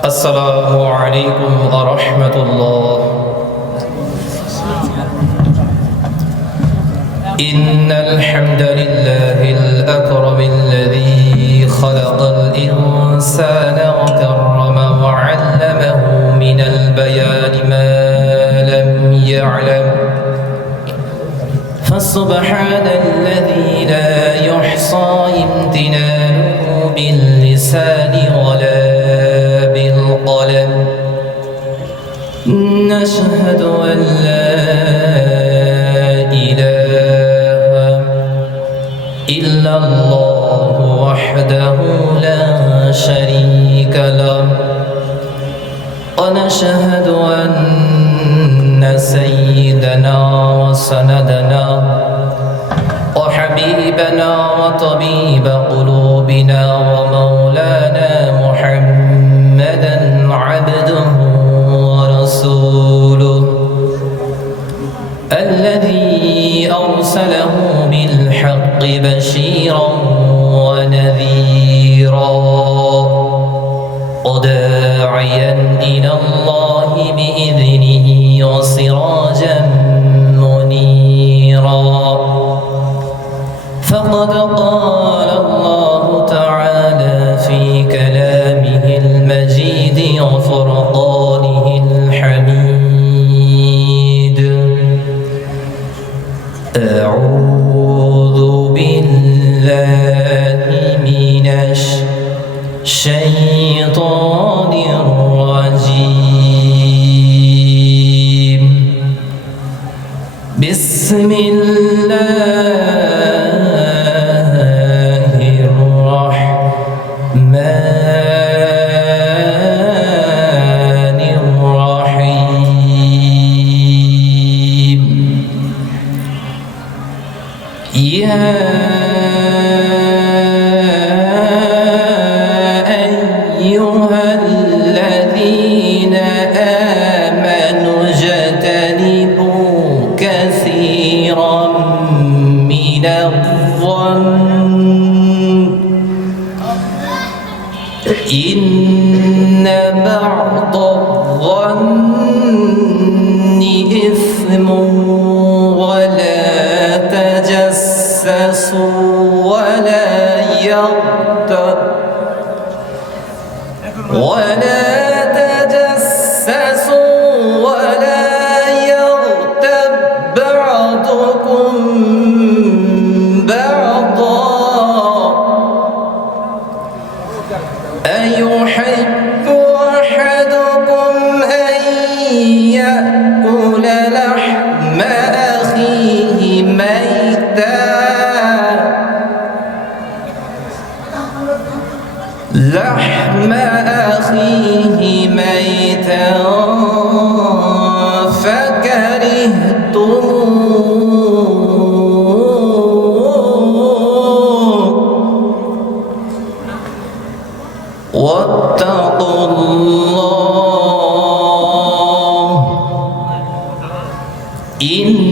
السلام عليكم ورحمة الله. إن الحمد لله الأكرم الذي خلق الإنسان وكرمه وعلمه من البيان ما لم يعلم، فسبحان الذي لا يحصى امتنانه باللسان ولا بالقلم. نشهد أن لا إله إلا الله وحده لا شريك له، ونشهد أن سيدنا وسندنا وحبيبنا وطبيب قلوبنا ومولانا محمدا عبده ورسوله الذي أرسله بالحق بشيرا ونذيرا وداعيا إلى الله بإذنه وسراجا منيرا. فقد قال الله تعالى في كلامه المجيد وفرقانه الحميد: أعوذ بالله من الشيطان الرجيم. بسم الله الرحمن الرحيم. يا أيها الذين آمنوا اجتنبوا كثيرا من الظن إن بعض الظن إثم، ولا تجسسوا ولا يغتب بعضكم بعضا. أيحب أحدكم أن يأكل لحم أخيه ميتا فكرهتموه واتقوا الله إن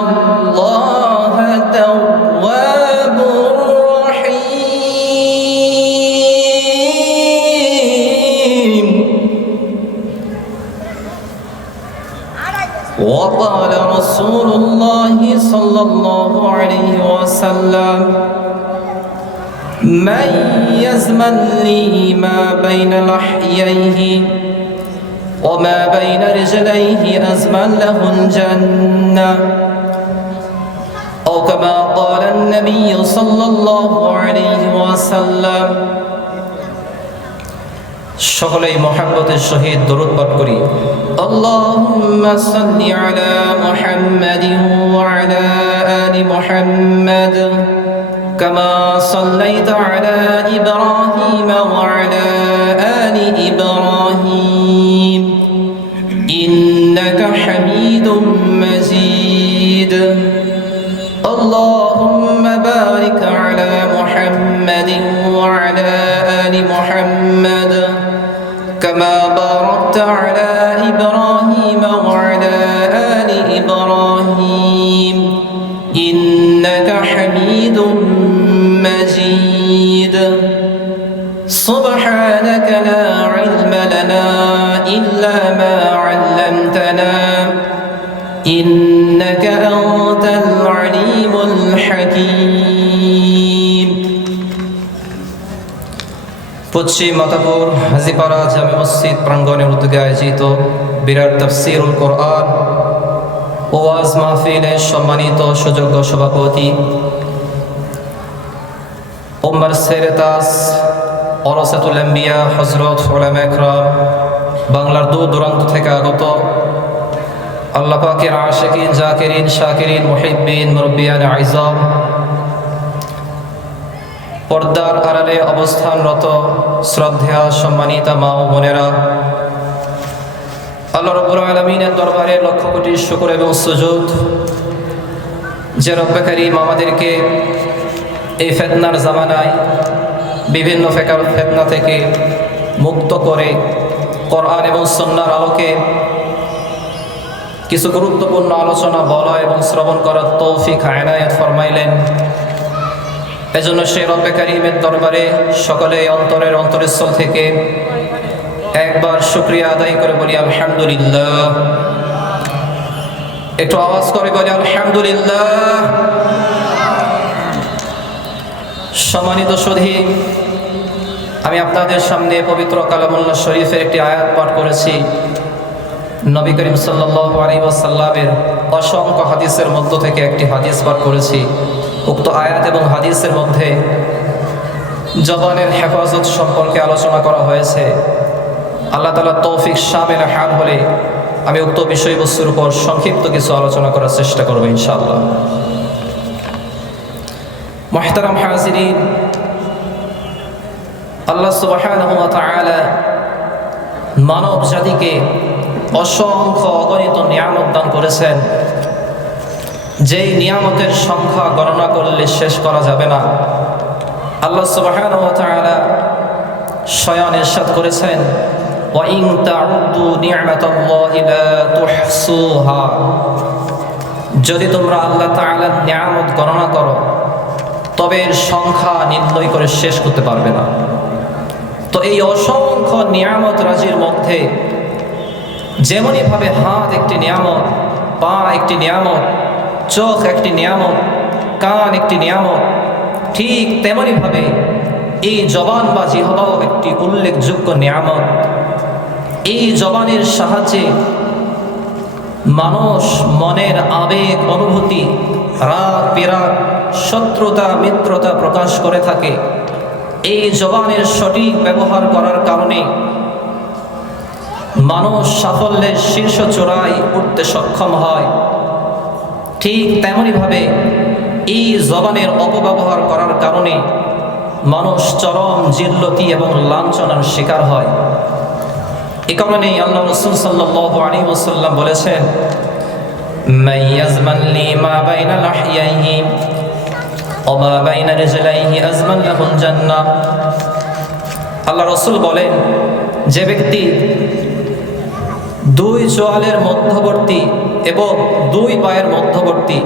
الله تواب رحيم. وقال رسول الله صلى الله عليه وسلم: من يزمن لي ما بين لحييه وما بين رجليه أزمن له الجنة، أو كما قال النبي صلى الله عليه وسلم. সকলেই মুহাব্বতের সহিত দরুদ পাঠ করি। আল্লাহুম্মা সাল্লি আলা মুহাম্মাদিন ওয়া আলা আলি মুহাম্মাদ কামা সাল্লাইতা আলা ইব্রাহিম ওয়া আলা আলি ইব্রাহিম ইন্নাকা হামিদুম মাজিদ। আল্লাহুম্মা বারিক আলা মুহাম্মাদিন ওয়া আলা আলি মুহাম্মাদ كما باركت على إبراهيم وعلى آل إبراهيم إنك حميد مجيد। سبحانك لا علم لنا إلا ما علمتنا إنك أنت العليم الحكيم পশ্চিম মাতাপুর হাজীপাড়া জামে মসজিদ প্রাঙ্গণে উদ্যোগে আয়োজিত বিরাট তাফসীরুল কোরআন ওয়াজ মাহফিলের সম্মানিত সুযোগ্য সভাপতি উম্মার সেরেতাস ওরাসাতুল আম্বিয়া হযরত উলামা ইকরাম, বাংলার দূর দূরান্ত থেকে আগত আল্লাহ পাকের আশিকিন, জাকিরিন, শাকিরিন, মুহিব্বিন, মুরব্বিয়ান আইজাম, পর্দার আড়ালে অবস্থানরত শ্রদ্ধেয় সম্মানিতা মা ও বোনেরা, আল্লাহ রাব্বুল আলামিনের দরবারে লক্ষ কোটি শুকর এবং সুজুদ যে রব্বে কারীম আমাদেরকে এই ফিতনার জামানায় বিভিন্ন ফিতনা থেকে মুক্ত করে কোরআন এবং সুন্নাহর আলোকে কিছু গুরুত্বপূর্ণ আলোচনা বলা এবং শ্রবণ করার তৌফিক এনায়েত ফরমাইলেন। এজন্য সেই রব্বে কারীমের দরবারে সকলে অন্তরের অন্তরস্থল থেকে একবার শুকরিয়া আদায় করে বলি আলহামদুলিল্লাহ। একটু আওয়াজ করে বলি আলহামদুলিল্লাহ। সম্মানিত সুধী, আমি আপনাদের সামনে পবিত্র কালামুল্লাহ শরীফের একটি আয়াত পাঠ করেছি। নবী করিম সাল্লাল্লাহু আলাইহি ওয়াসাল্লামের অসংখ্য হাদিসের মধ্য থেকে একটি হাদিস পাঠ করেছি। উক্ত আয়াত এবং হাদিসের মধ্যে জবানের হেফাজত সম্পর্কে আলোচনা করা হয়েছে। আল্লাহ তাআলা তৌফিক শামিল হাল হলে আমি উক্ত বিষয়বস্তুর উপর সংক্ষিপ্ত কিছু আলোচনা করার চেষ্টা করব ইনশাআল্লাহ। মুহতারাম হাজিরিন, আল্লাহ সুবহানাহু ওয়া তাআলা মানব জাতিকে অসংখ্য অগণিত নিয়ামত দান করেছেন, যেই নিয়ামতের সংখ্যা গণনা করলে শেষ করা যাবে না। আল্লাহ সুবহানাহু ওয়া তাআলা স্বয়ং ইরশাদ করেছেন, ওয়া ইন তাউদ্দু নি'মাতাল্লাহি লা তুহসুহা, যদি তোমরা আল্লাহ তাআলার নিয়ামত গণনা করো তবে এর সংখ্যা নির্ণয় করে শেষ করতে পারবে না। তো এই অসংখ্য নিয়ামত রাজির মধ্যে যেমনই ভাবে হাত একটি নিয়ামত, পা একটি নিয়ামত, চোখ একটি নিয়ামত, কান একটি নিয়ামত, ঠিক তেমনি ভাবে এই জবান বা জিহ্বাও একটি উল্লেখযোগ্য নিয়ামত। এই জবানের সাহায্যে মানুষ মনের আবেগ, অনুভূতি, রাগ, বিরাগ, শত্রুতা, মিত্রতা প্রকাশ করে থাকে। এই জবানের সঠিক ব্যবহার করার কারণে মানুষ সাফল্যের শীর্ষ চূড়ায় উঠতে সক্ষম হয়। ঠিক তেমনি ভাবে এই জবানের অপব্যবহার করার কারণে মানুষ চরম জিল্লতি এবং লাঞ্ছনার শিকার হয়। এ কারণেই আল্লাহ রাসূল সাল্লাল্লাহু আলাইহি ওয়াসাল্লাম বলেছেন, মান ইয়াজমান লি মা বাইনা লাহইয়াইহি ওয়া মা বাইনা রিজলাইহি আজমান লাহুল জান্নাহ। আল্লাহ রাসূল বলেন, যে ব্যক্তি দুই চোয়ালের মধ্যবর্তী এবং দুই পায়ের মধ্যবর্তী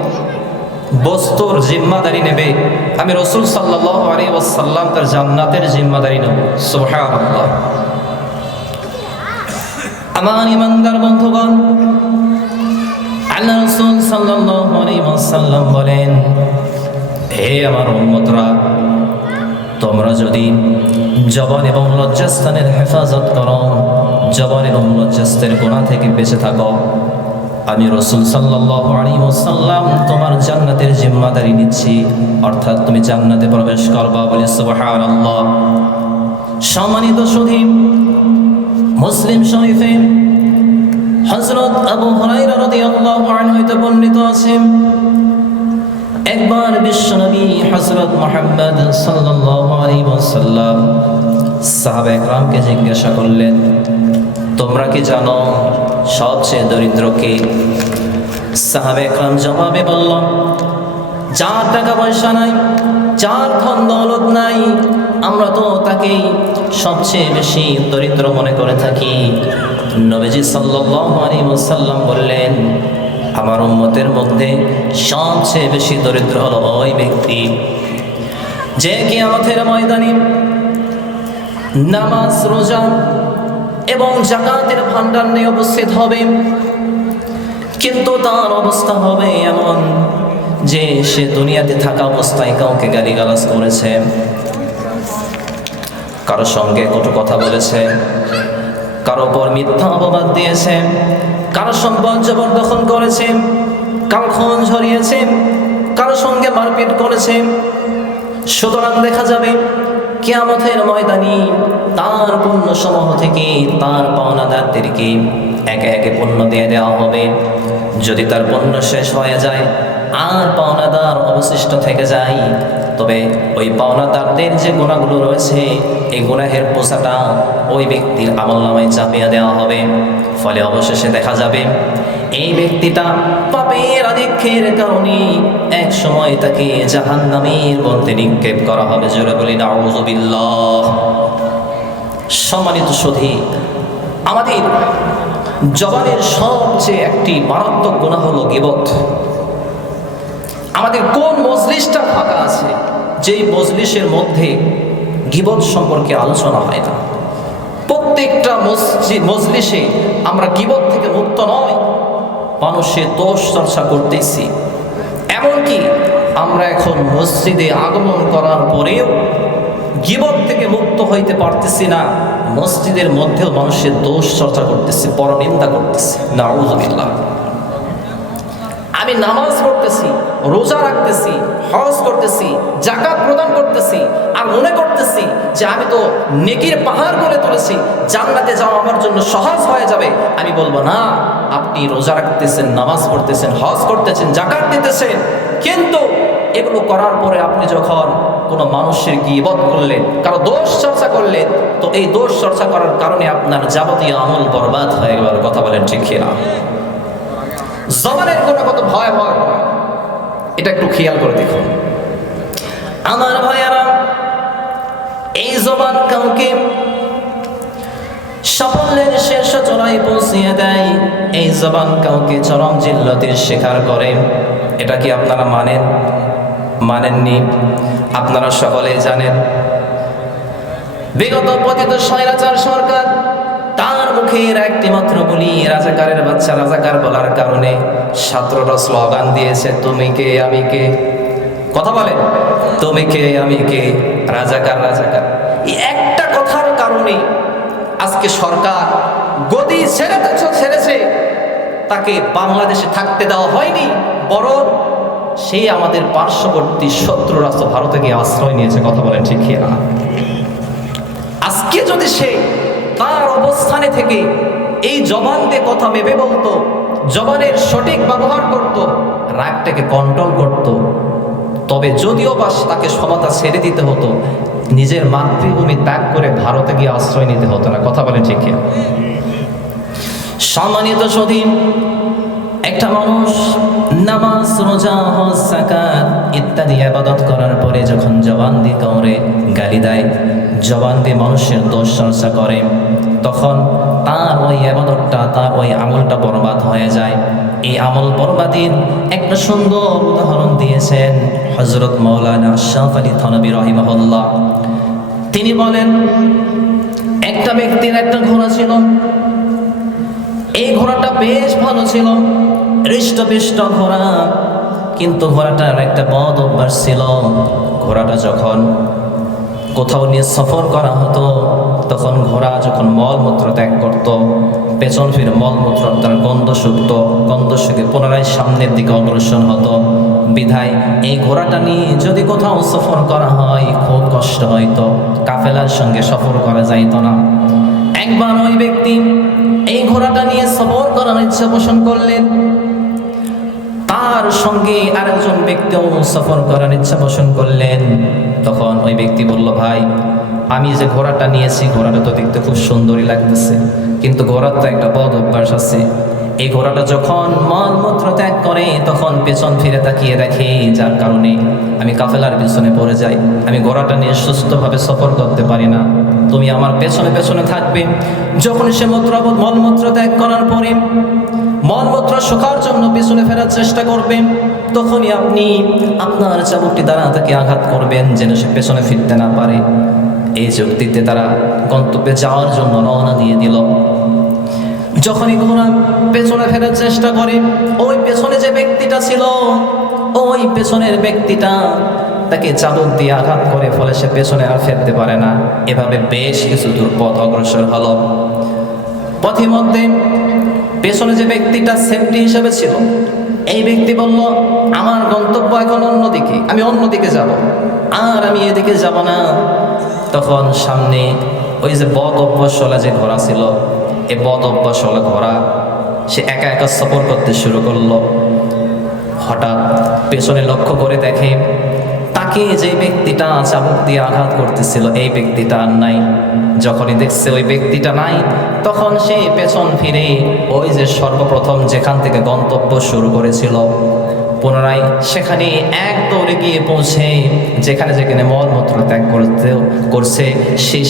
বস্তুর জিম্মাদারি নেবে, আমি রাসূল সাল্লাল্লাহু আলাইহি ওয়াসাল্লাম তার জান্নাতের জিম্মাদারি নেব। সুবহানাল্লাহ। আমার ইমানদার বন্ধুগণ, আল্লাহ রাসূল সাল্লাল্লাহু আলাইহি ওয়াসাল্লাম বলেন, হে আমার উম্মতরা, তোমরা যদি জবান এবং লজ্জাস্থানের হেফাজত করো, জবান এবং লজ্জাস্থানের গুনাহ থেকে বেঁচে থাকো, আমি রাসূল সাল্লাল্লাহু আলাইহি ওয়াসাল্লাম তোমার জান্নাতের জিম্মাদারি নিচ্ছি, অর্থাৎ তুমি জান্নাতে প্রবেশ করবা। বলে সুবহানাল্লাহ। সম্মানিত সুধী, মুসলিম শরীফে হযরত আবু হুরায়রা রাদিয়াল্লাহু আনহু হতে বর্ণিত আছে, একবার বিশ্বনবী হযরত মুহাম্মদ সাল্লাল্লাহু আলাইহি ওয়াসাল্লাম সাহাবায়ে কেরামকে জিজ্ঞাসা করলেন, তোমরা কি জানো সবচেয়ে দরিদ্র কে? সাহাবায়ে কেরাম জবাবে বলল, যার টাকা পয়সা নাই, যার ধন দৌলত নাই, আমরা তো তাকেই সবচেয়ে বেশি দরিদ্র মনে করে থাকি। নবীজি সাল্লাল্লাহু আলাইহি ওয়াসাল্লাম বললেন, আমার উম্মতের মধ্যে সবচেয়ে বেশি দরিদ্র হলো ওই ব্যক্তি যে কিয়ামতের ময়দানে নামাজ, রোজা এবং যাকাতের ভান্ডার নিয়ে উপস্থিত হবে, কিন্তু তার অবস্থা হবে এমন যে সে দুনিয়াতে থাকা অবস্থায় কাউকে গালিগালাজ করেছে, কারো সঙ্গে কটু কথা বলেছে, কারো উপর মিথ্যা অপবাদ দিয়েছে, কারো সম্পদ জবরদখল করেছে, কারো খুন ঝরিয়েছে, কারো সঙ্গে মারপিট করেছে। সুতরাং দেখা যাবে কিয়ামতের ময়দানে তার পুণ্য সমূহ থেকে তার পাওনাদারদেরকে একে একে পুণ্য দিয়ে দেওয়া হবে। যদি তার পুণ্য শেষ হয়ে যায় আর পাওনাদার অবশিষ্ট থেকে যায়, তবে ওই পাওনাদারদের যে গুনাহগুলো রয়েছে এই গুনাহের বোঝাটা ওই ব্যক্তির আমলনামায় চাপিয়ে দেওয়া হবে। ফলে অবশেষে দেখা যাবে এই ব্যক্তিটা পাপের আধিক্যের কারণে এক সময় তাকে জাহান্নামের মধ্যে নিক্ষেপ করা হবে। জোরে বলি নাউযুবিল্লাহ। সম্মানিত সুধী, আমাদের জবানের সবচেয়ে একটি মারাত্মক গুনাহ হলো গীবত। আমাদের কোন মজলিসটা ফাঁকা আছে যেই মজলিসের মধ্যে গীবত সম্পর্কে আলোচনা হয় না? প্রত্যেকটা মজলিসে আমরা গীবত থেকে মুক্ত নয়, মানুষের দোষ চর্চা করতেছি। এমনকি আমরা এখন মসজিদে আগমন করার পরেও গীবত থেকে মুক্ত হইতে পারতেছি না, মসজিদের মধ্যেও মানুষের দোষ চর্চা করতেছি, পরনিন্দা করতেছি। নাউযুবিল্লাহ। আমি নামাজ পড়তেছি, রোজা রাখতেছি, হজ করতেছি, যাকাত প্রদান করতেছি, আর মনে করতেছি যে আমি তো নেকির পাহাড় করে তুলেছি, জান্নাতে যাওয়া আমার জন্য সহজ হয়ে যাবে। আমি বলবো না, আপনি রোজা রাখতেছেন, নামাজ পড়তেছেন, হজ করতেছেন, যাকাত দিতেছেন, কিন্তু এগুলো করার পরে আপনি যখন কোনো মানুষের গীবত করলেন, কারো দোষ চর্চা করলেন, তো এই দোষ চর্চা করার কারণে আপনার যাবতীয় আমল বরবাদ হয়ে গেল। কথা বলেন ঠিক কিনা? জবানের গুনাহ কত ভয়াবহ, এটা একটু খেয়াল করে দেখুন আমার ভাইয়ারা। এই জবান কাউকে সাফল্যের শীর্ষ চূড়ায় পৌঁছিয়ে দেয়, এই জবান কাউকে চরম জিল্লতির শিকার করে। এটা কি আপনারা মানেননি? আপনারা সকলেই জানেন বিগত পতিত স্বৈরাচার সরকার তার মুখের একটি মাত্র বলি রাজাকারের বাচ্চা রাজাকার বলার কারণে ছাত্ররা স্লোগান দিয়েছে, তুমি কে আমি কে। কথা বলেন, তুমি কে আমি কে, রাজাকার রাজাকার। এই একটা কথার কারণে আজকে সরকার গদি ছেড়েছে, তাকে বাংলাদেশে থাকতে দেওয়া হয়নি, বরং সে আমাদের পার্শ্ববর্তী শত্রু রাষ্ট্র ভারতে গিয়ে আশ্রয় নিয়েছে। কথা বলেন ঠিক কিনা? আজকে যদি সে তার অবস্থানে থেকে এই জবান দিয়ে কথা ভেবে বলতো, জবানের সঠিক ব্যবহার করত, রাগটাকে কন্ট্রোল করত, তবে যদিও বা তাকে ক্ষমতা ছেড়ে দিতে হতো, নিজের মাতৃভূমি ত্যাগ করে ভারতে গিয়ে আশ্রয় নিতে হতো না। কথা বলেন ঠিক কিনা? সম্মানিত সুধী, একটা মানুষ নামাজ, রোজা, হজ, যাকাত ইত্যাদি ইবাদত করার পরে যখন জবান দিয়ে কাউরে গালি দেয়, জবান দিয়ে মানুষের দোষ চর্চা করে, তখন তার ওই ইবাদতটা, তার ওই আমলটা বরবাদ হয়ে যায়। এই আমল বরবাদের একটা সুন্দর উদাহরণ দিয়েছেন হযরত মাওলানা আশরাফ আলী থানভী রাহিমাহুল্লাহ। তিনি বলেন, একটা ব্যক্তির একটা ঘোড়া ছিল, এই ঘোড়াটা বেশ ভালো ছিল, হৃষ্টপুষ্ট ঘোড়া, কিন্তু ঘোড়াটার একটা বদ অভ্যাস ছিল। ঘোড়াটা যখন কোথাও নিয়ে সফর করা হতো, তখন ঘোড়া যখন মলমূত্র ত্যাগ করত, পেছন ফিরে মলমূত্র তার গন্ধ শুকে পুনরায় সামনের দিকে অগ্রসর হতো। বিধায় এই ঘোড়াটা নিয়ে যদি কোথাও সফর করা হয় খুব কষ্ট হইতো, কাফেলার সঙ্গে সফর করা যাইতো না। একবার ওই ব্যক্তি এই ঘোড়াটা নিয়ে সফর করার ইচ্ছা পোষণ করলেন, তার সঙ্গে আরেকজন ব্যক্তিও সফর করার ইচ্ছা পোষণ করলেন। তখন ওই ব্যক্তি বলল, ভাই, আমি যে ঘোড়াটা নিয়েছি, ঘোড়াটা তো দেখতে খুব সুন্দরই লাগতেছে, কিন্তু ঘোড়ার তো একটা বদ অভ্যাস আছে। এই ঘোড়াটা যখন মলমূত্র ত্যাগ করে তখন পেছন ফিরে তাকিয়ে দেখে, যার কারণে আমি কাফেলার পিছনে পড়ে যাই, আমি ঘোড়াটা নিয়ে সুস্থভাবে সফর করতে পারি না। তুমি আমার পেছনে পেছনে থাকবে। যখন সে মলমূত্র ত্যাগ করার পরে মলমূত্র শুকার জন্য পেছনে ফেরার চেষ্টা করবেন, তখনই আপনি আপনার চাবুকটি দ্বারা তাকে আঘাত করবেন যেন সে পেছনে ফিরতে না পারে। এই যুক্তিতে তারা গন্তব্যে যাওয়ার জন্য রওনা দিয়ে দিল। যখনই ঘোড়া পেছনে ফেরার চেষ্টা করে, ওই পেছনে যে ব্যক্তিটা ছিল, ওই পেছনের ব্যক্তিটা তাকে চাবুক দিয়ে আঘাত করে, ফলে সে পেছনে আর ফেরতে পারে না। এভাবে বেশ কিছু দূর পথ অগ্রসর হলো। পথিমধ্যে পেছনে যে ব্যক্তিটা সেফটি হিসেবে ছিল, এই ব্যক্তি বলল, আমার গন্তব্য এখন অন্যদিকে, আমি অন্যদিকে যাব, আর আমি এদিকে যাব না। তখন সামনে ওই যে বদ অভ্যাসওয়ালা যে ঘোড়া ছিল, এই বদ অভ্যাসওয়ালা ঘোড়া সে একা একা সফর করতে শুরু করলো। হঠাৎ পেছনে লক্ষ্য করে দেখে তাকে যে ব্যক্তিটা চাবুক দিয়ে আঘাত করতেছিল, এই ব্যক্তিটা আর নাই। যখনই দেখছে ওই ব্যক্তিটা নাই, তখন সে পেছন ফিরে ওই যে সর্বপ্রথম যেখান থেকে গন্তব্য শুরু করেছিল, পুনরায় সেখানে এক দৌড়ে গিয়ে পৌঁছে যেখানে যেখানে মলমূত্র ত্যাগ করছে সেই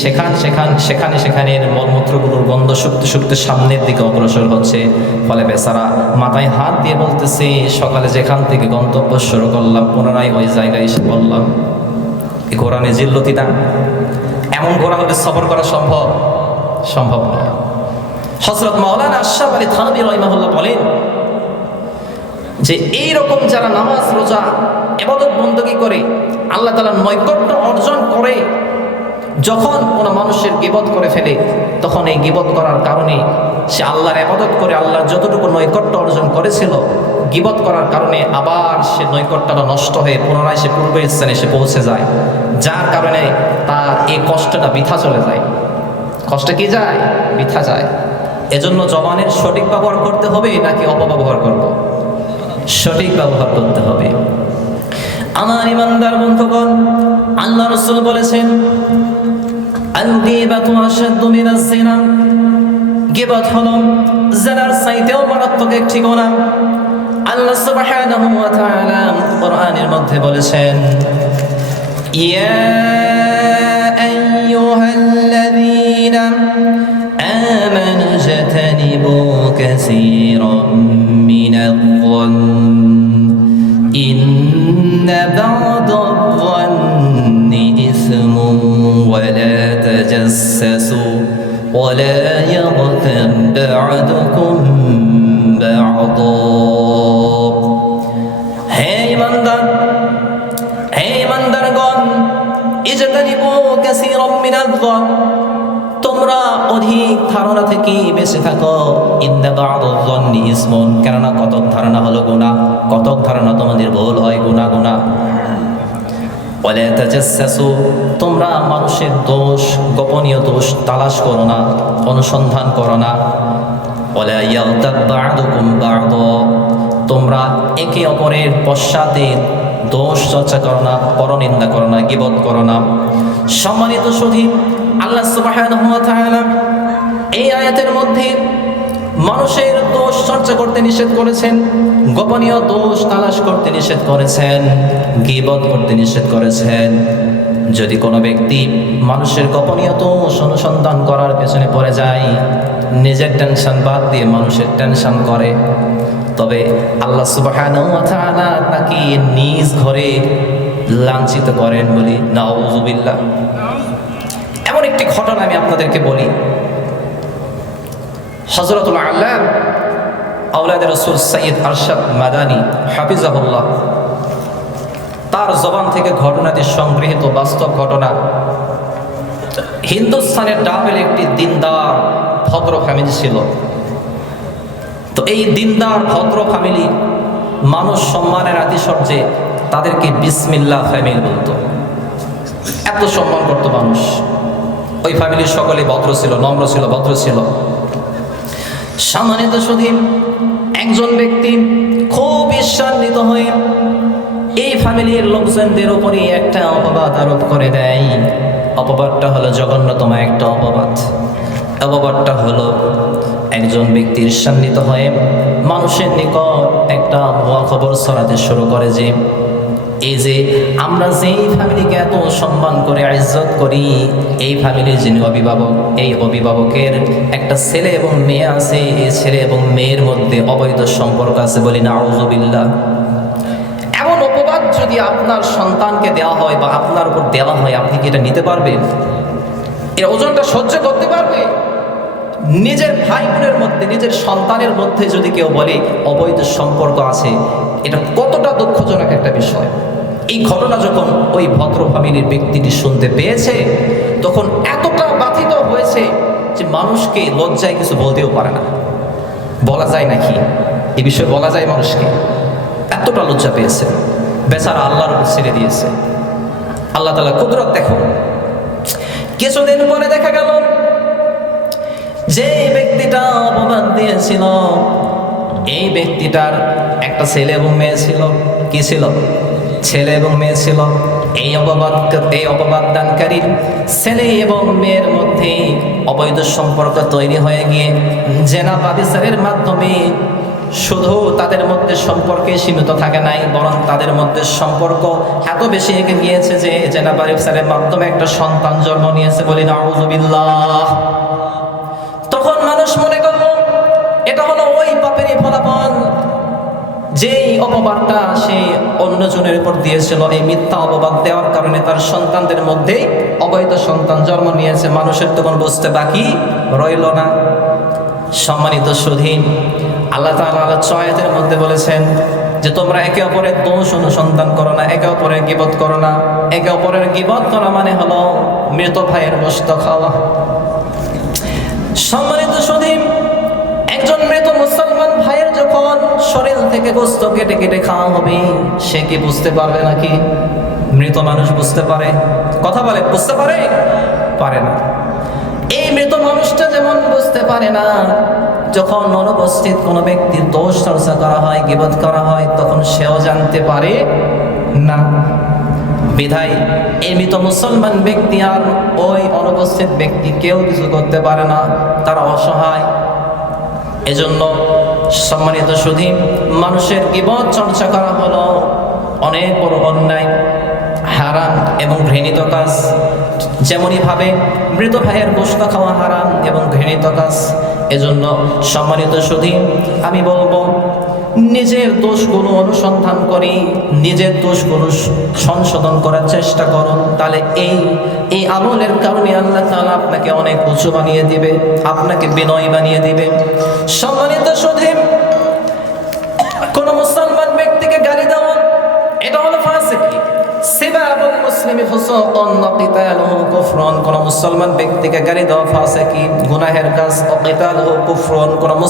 সেখানে মলমূত্রগুলোর গন্ধ শুকতে শুকতে সামনের দিকে অগ্রসর হচ্ছে। ফলে বেচারা মাথায় হাত দিয়ে বলতেছে, সকালে যেখান থেকে গন্তব্য শুরু করলাম, পুনরায় ওই জায়গায় এসে বললাম। এই ঘোড়া নিজিল্লতি না, এমন ঘোড়া হলে সফর করা সম্ভব নয়। হযরত মাওলানা আশরাফ আলী থানভী রাহিমাহুল্লাহ বলেন যে এইরকম যারা নামাজ রোজা ইবাদত বندگی করে, আল্লাহ তাআলার নৈকট্য অর্জন করে, যখন কোনো মানুষের গীবত করে ফেলে, তখন এই গীবত করার কারণে সে আল্লাহর ইবাদত করে আল্লাহর যতটুকু নৈকট্য অর্জন করেছিল, গীবত করার কারণে আবার সে নৈকট্যটা নষ্ট হয়ে পুনরায় সে পূর্বের স্থানে এসে পৌঁছে যায়, যার কারণে তার এই কষ্টটা বৃথা চলে যায়। কষ্ট কি যায়? বৃথা যায়। এজন্য জবানের সঠিক ব্যবহার করতে হবে নাকি অপব্যবহার করব? সঠিক ব্যবহার করতে হবে। আমার ইমানদার বন্ধুগণ, আল্লাহ রাসূল বলেছেন, আল গীবাতু আশাদ্দু মিনাজ জিনা, গীবত হলো জিনার চাইতেও মারাত্মক একটি গুনাহ। আল্লাহ সুবহানাহু ওয়া তাআলা কোরআনের মধ্যে বলেছেন, ইয়া আইয়ুহাল্লাযীনা আমানু জাতানিবু কাসীরাম মিনায-যন্ন ইন্না বা'দায-যন্নি ইসমুন ওয়া লা তাজাসসাসু ওয়া লা ইয়াগতাব বা'দুকুম বা'দা। হে ইমানদারগণ, ইজতানিবু কাসীরাম মিনায-যন্ন, তোমরা অধিক ধারণা থেকে বেঁচে থাকো। ইন্না বা'দায-যন্নি ইসমুন, কেননা কতক ধারণা হলো গুনাহ, কতক ধারণা তোমাদের ভুল হয়, গুনাহ। ওয়া লা তাজাসসাসু, তোমরা মানুষের দোষ, গোপনীয় দোষ তালাশ করো না, অনুসন্ধান করো না। ওয়া লা ইয়াগতাব বা'দুকুম বা'দা, তোমরা একে অপরের পশ্চাতে দোষ চর্চা করো না, পরনিন্দা করো না, গীবত করো না। সম্মানিত সুধী, আল্লাহ সুবহানাহু ওয়া তাআলা এই আয়াতের মধ্যে মানুষের দোষ চর্চা করতে নিষেধ করেছেন, গোপনীয় দোষ তালাশ করতে নিষেধ করেছেন, গীবত করতে নিষেধ করেছেন। যদি কোনো ব্যক্তি মানুষের গোপনীয় দোষ অনুসন্ধান করার পেছনে পড়ে যায়, নিজের টেনশন বাদ দিয়ে মানুষের টেনশন করে, তবে আল্লাহ সুবহানাহু ওয়া তাআলা তাকে নিজ ঘরে লাঞ্ছিত করেন বলি নাউযুবিল্লাহ। এমন একটি ঘটনা আমি আপনাদেরকে বলি। হযরতুল আল্লাম আওলাদে রাসূল সৈয়দ আরশাদ মাদানী হাফিজাহুল্লাহ, তার জবান থেকে ঘটনাটি সংগৃহীত বাস্তব ঘটনা। হিন্দুস্তানের ডাবেল একটি দিনদার ভদ্র ফ্যামিলি ছিল। তো এই দিনদার ভদ্র ফ্যামিলি মানুষ সম্মানের আতিশয্যে তাদেরকে বিসমিল্লাহ ফ্যামিলি বলতো, এত সম্মান করতো মানুষ। ওই ফ্যামিলির সকলে ভদ্র ছিল, নম্র ছিল, ভদ্র ছিল। সম্মানিত সুধী, একজন ব্যক্তি খুব ঈর্ষান্বিত হয়ে এই ফ্যামিলির লোকজনদের উপরে একটা অপবাদ আরোপ করে দেয়। অপবাদটা হলো জঘন্যতম একটা অপবাদ। অপবাদটা হলো একজন ব্যক্তি ঈর্ষান্বিত হয়ে মানুষের নিকট একটা ভুয়া খবর ছড়াতে শুরু করে যে এই যে আমরা যেই ফ্যামিলিকে এত সম্মান করে ইজ্জত করি, এই ফ্যামিলির যিনি অভিভাবক, এই অভিভাবকের একটা ছেলে এবং মেয়ে আছে, এই ছেলে এবং মেয়ের মধ্যে অবৈধ সম্পর্ক আছে, বলি নাউযুবিল্লাহ। এমন অপবাদ যদি আপনার সন্তানকে দেওয়া হয় বা আপনার উপর দেওয়া হয়, আপনি কি এটা নিতে পারবেন? এর ওজনটা সহ্য করতে পারবে? নিজের ভাই বোনের মধ্যে, নিজের সন্তানের মধ্যে যদি কেউ বলে অবৈধ সম্পর্ক আছে, এটা কতটা দুঃখজনক একটা বিষয়। এই ঘটনা যখন ওই ভদ্র ফ্যামিলির ব্যক্তিটি শুনতে পেয়েছে, তখন এতটা বাধিত হয়েছে যে মানুষকে লজ্জায় কিছু বলতেও পারে না। বলা যায় নাকি এ বিষয়ে? বলা যায় মানুষকে? এতটা লজ্জা পেয়েছে, বেচারা আল্লাহর উপর ছেড়ে দিয়েছে। আল্লাহ তাআলা কুদরত দেখো। কিছুদিন পরে দেখা গেল যে ব্যক্তিটা অপবাদ দিয়েছিল, এই ব্যক্তিটার একটা ছেলে এবং মেয়ে ছিল। কি ছিল? ছেলে এবং মেয়ে ছিল। এই অপবাদ দানকারীর ছেলে এবং মেয়ের মধ্যে অবৈধ সম্পর্ক তৈরি হয়ে গিয়ে জেনা ব্যভিচারের মাধ্যমে শুধু তাদের মধ্যে সম্পর্কে সীমিত থাকে নাই, বরং তাদের মধ্যে সম্পর্ক এত বেশি এগিয়ে গিয়েছে যে জেনা ব্যভিচারের মাধ্যমে একটা সন্তান জন্ম নিয়েছে। বলি নাউযুবিল্লাহ। তখন মানুষ মনে করলো এটা হলো ওই পাপেরই ফলাফল, যেই অপবাদটা সে অন্যজনের উপর দিয়েছিল। এই মিথ্যা অপবাদ দেওয়ার কারণে তার সন্তানদের মধ্যে অবৈধ সন্তান জন্ম নিয়েছে। মানুষের তখন বুঝতে বাকি রইল না। সম্মানিত সুধী, আল্লাহ তাআলা আয়াতের মধ্যে বলেছেন যে তোমরা একে অপরের দোষ অনুসন্ধান করো না, একে অপরের গীবত করো না। একে অপরের গীবত করা মানে হলো মৃত ভাইয়ের গোশত খাওয়া। সম্মানিত সুধী, একজন মৃত মুসলমান ভাইয়ের যখন শরীর থেকে গোশত কেটে কেটে খাওয়া হবে, সে কি বুঝতে পারবে নাকি? মৃত মানুষ বুঝতে পারে? কথা বলে, বুঝতে পারে? পারে না। এই মৃত মানুষটা যেমন বুঝতে পারে না, যখন অনুপস্থিত কোনো ব্যক্তির দোষ চর্চা করা হয়, গীবত করা হয়, তখন সেও জানতে পারে না। বিধায় এই মৃত মুসলমান ব্যক্তি আর ওই অনুপস্থিত ব্যক্তি কেউ কিছু করতে পারে না, তারা অসহায়। এজন্য সম্মানিত সুধী, মানুষের গীবত চর্চা করা হলো অনেক বড় অন্যায়, হারাম এবং ঘৃণিত কাজ। যেমনই ভাবে মৃত ভাইয়ের গোশত খাওয়া হারাম এবং ঘৃণিত কাজ। এজন্য সম্মানিত সুধী, আমি বলবো নিজের দোষগুলো অনুসন্ধান করি, নিজের দোষগুলো সংশোধন করার চেষ্টা করুন। তাহলে এই আমলের কারণে আল্লাহ তাআলা আপনাকে অনেক উঁচু বানিয়ে দিবে, আপনাকে বিনয়ী বানিয়ে দিবে। সম্মানিত সুধী, কোন মুসলমান ব্যক্তিকে গালি দেওয়া এটা হলো ফাসিকি। সিবাবুল মুসলিমি ফুসুকুন ওয়া কিতালুহু কুফরুন। কোন মুসলমান ব্যক্তিকে গালি দেওয়া ফাসিকি, গুনাহের কাজ। ওয়া কিতালুহু কুফরুন। কোন